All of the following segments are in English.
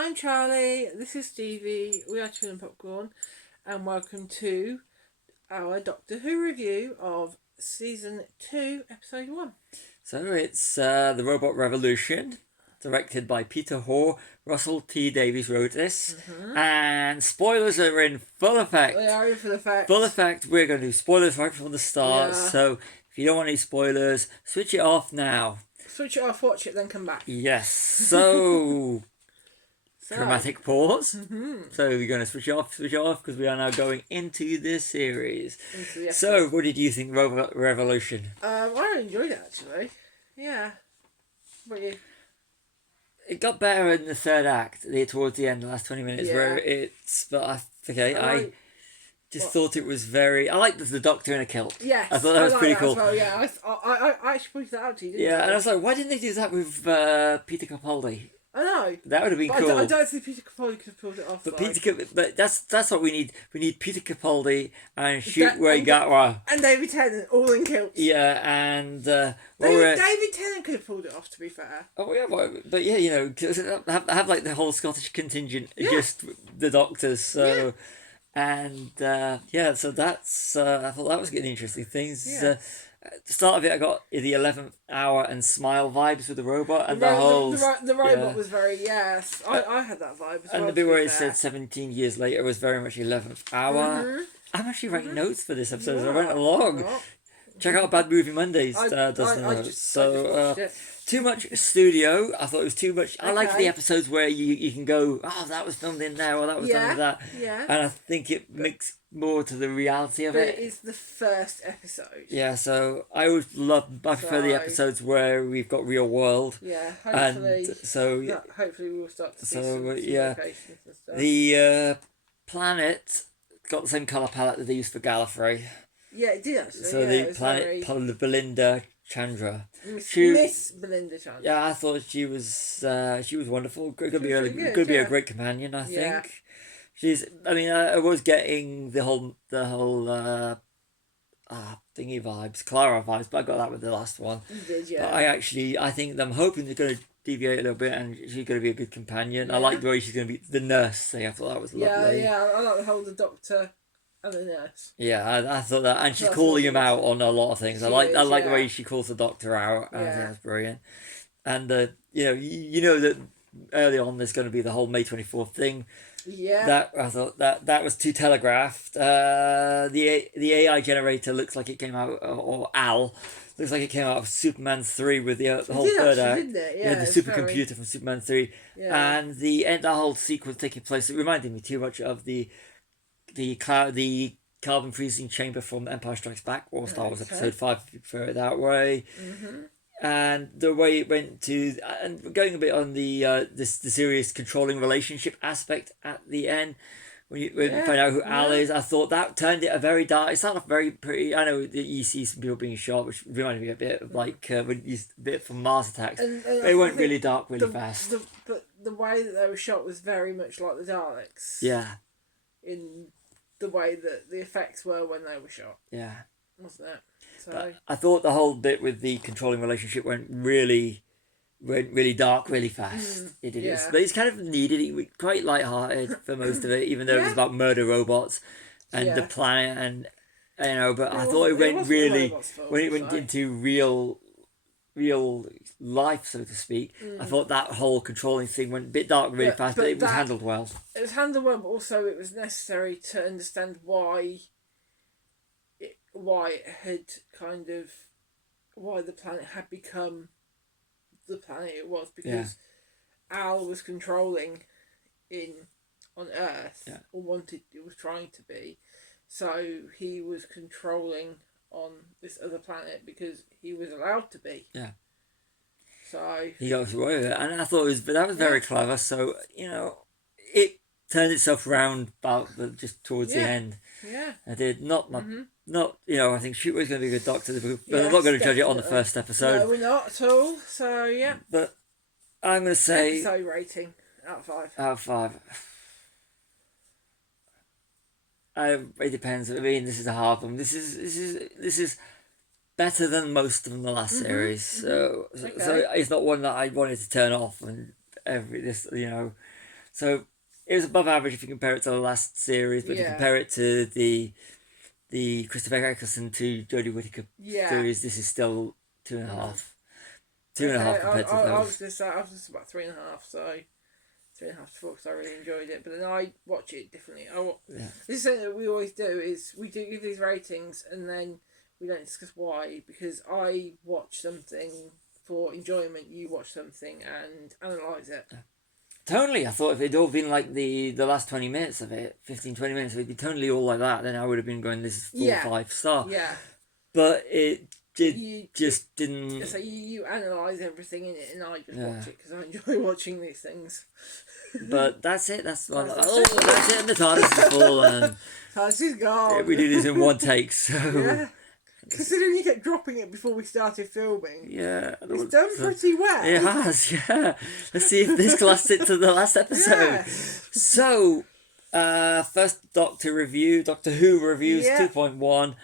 I'm Charlie. This is Stevie. We are Chewing Popcorn, and welcome to our Doctor Who review of season 2, episode 1. So it's The Robot Revolution, directed by Peter Hoare. Russell T Davies wrote this, and spoilers are in full effect. They are in full effect. Full effect. We're going to do spoilers right from the start. Yeah. So if you don't want any spoilers, switch it off now. Switch it off, watch it, then come back. Yes. So dramatic pause. So we're going to switch it off, because we are now going into this series. So what did you think, Robot Revolution? I really enjoyed it, actually. Yeah. What about you? It got better in the third act, towards the end, the last 20 minutes, where it's. But I thought it was very. I liked the Doctor in a kilt. Yes, I thought that was pretty cool. As well, yeah, I actually pointed that out to you, didn't I? And I was like, why didn't they do that with Peter Capaldi? I know. That would have been cool. I don't think Peter Capaldi could have pulled it off. But that's what we need. We need Peter Capaldi and Shuwei Gatwa. And David Tennant, all in kilts. Yeah, and David Tennant could have pulled it off, to be fair. Oh yeah, but yeah, you know, have like the whole Scottish contingent, just the Doctors. So, and so that's I thought that was getting interesting things. Yeah. The start of it, I got the 11th hour and Smile vibes with the robot, and the robot was very I had that vibe as well. And the bit where it said 17 years later was very much 11th hour. I'm actually writing notes for this episode as I went along. Check out Bad Movie Mondays. Too much studio. I thought it was too much. I like the episodes where you can go, oh, that was filmed in there, or that was done with that. Yeah. And I think it mixed more to the reality of it. It is the first episode. Yeah, so I always I prefer the episodes where we've got real world. Yeah, hopefully. And hopefully we'll start to see some locations and stuff. The planet got the same colour palette that they used for Gallifrey. Yeah, it did actually. So the planet, Belinda Chandra. Miss Belinda Chandra. Yeah, I thought she was wonderful. Could be a great companion, I think. I was getting the whole thingy vibes, Clara vibes, but I got that with the last one. You did, yeah. But I think I'm hoping they're going to deviate a little bit, and she's going to be a good companion. Yeah. I like the way she's going to be the nurse thing. I thought that was lovely. Yeah, I like the whole Doctor and the nurse. Yeah, I thought that, and she's calling him out on a lot of things. I like the way she calls the Doctor out. I think that's brilliant. And you know that early on there's going to be the whole May 24th thing. Yeah. That I thought that was too telegraphed. The AI generator looks like it came out, or Al looks like it came out of Superman 3 with the whole third act. Didn't it? Yeah, the supercomputer from Superman 3, and the whole sequence taking place. It reminded me too much of the carbon freezing chamber from Empire Strikes Back, or Star Wars Episode 5, if you prefer it that way. And the way it went to, and going a bit on the serious controlling relationship aspect at the end, when you find out who Al is, I thought that turned it a very dark. It started off very pretty. I know that you see some people being shot, which reminded me a bit of like when you a bit from Mars Attacks. And they went really dark, really fast. But the way that they were shot was very much like the Daleks. Yeah. In the way that the effects were when they were shot. Yeah. Wasn't it? So but I thought the whole bit with the controlling relationship went really dark, really fast. It did. But it's kind of needed. It was quite light-hearted for most of it, even though it was about murder robots and the planet, and But I thought it went really when it went into real life, so to speak. I thought that whole controlling thing went a bit dark really fast, but it was handled well. It was handled well, but also it was necessary to understand why the planet had become the planet it was, because Al was controlling on Earth, or was trying to be, so he was controlling on this other planet because he was allowed to be. Yeah. So he got away with it, and I thought that was very clever. So it turned itself around about just towards the end. Yeah. I did not. I think Shoot was going to be a good Doctor, but I'm not going to judge it on the first episode. No, we're not at all. So yeah. But I'm going to say episode rating out of 5. Out of 5. It depends. I mean, this is a hard one. This is better than most of the last series. So it's not one that I wanted to turn off and So it was above average if you compare it to the last series, but if you compare it to the Christopher Eccleston to Jodie Whittaker series, this is still 2.5. 2.5 compared to those. I was just about 3.5, so 3.5 to 4 because I really enjoyed it. But then I watch it differently. This is something that we always do, is we do give these ratings and then we don't discuss why, because I watch something for enjoyment, you watch something and analyse it. Totally. I thought if it'd all been like the last 20 minutes of it, 15-20 minutes, it'd be totally all like that, then I would have been going, this is 4 or 5 star. Yeah. But it just didn't... So you analyse everything in it and I just watch it because I enjoy watching these things. But that's it. That's it. And the TARDIS is full and... TARDIS is gone. We did this in one take, so... Yeah. Considering you kept dropping it before we started filming. Yeah. It's done pretty well. It has, yeah. Let's see if this lasts it to the last episode. Yeah. So, first Doctor Who reviews 2.1.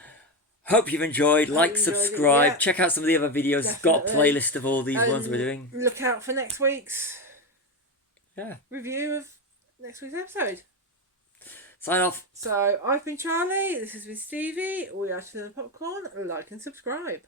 Hope you've enjoyed. Subscribe. Check out some of the other videos. Definitely. Got a playlist of all these ones we're doing. Look out for next week's review of next week's episode. Sign off. So, I've been Charlie. This has been Stevie. We are Cinema Popcorn. Like and subscribe.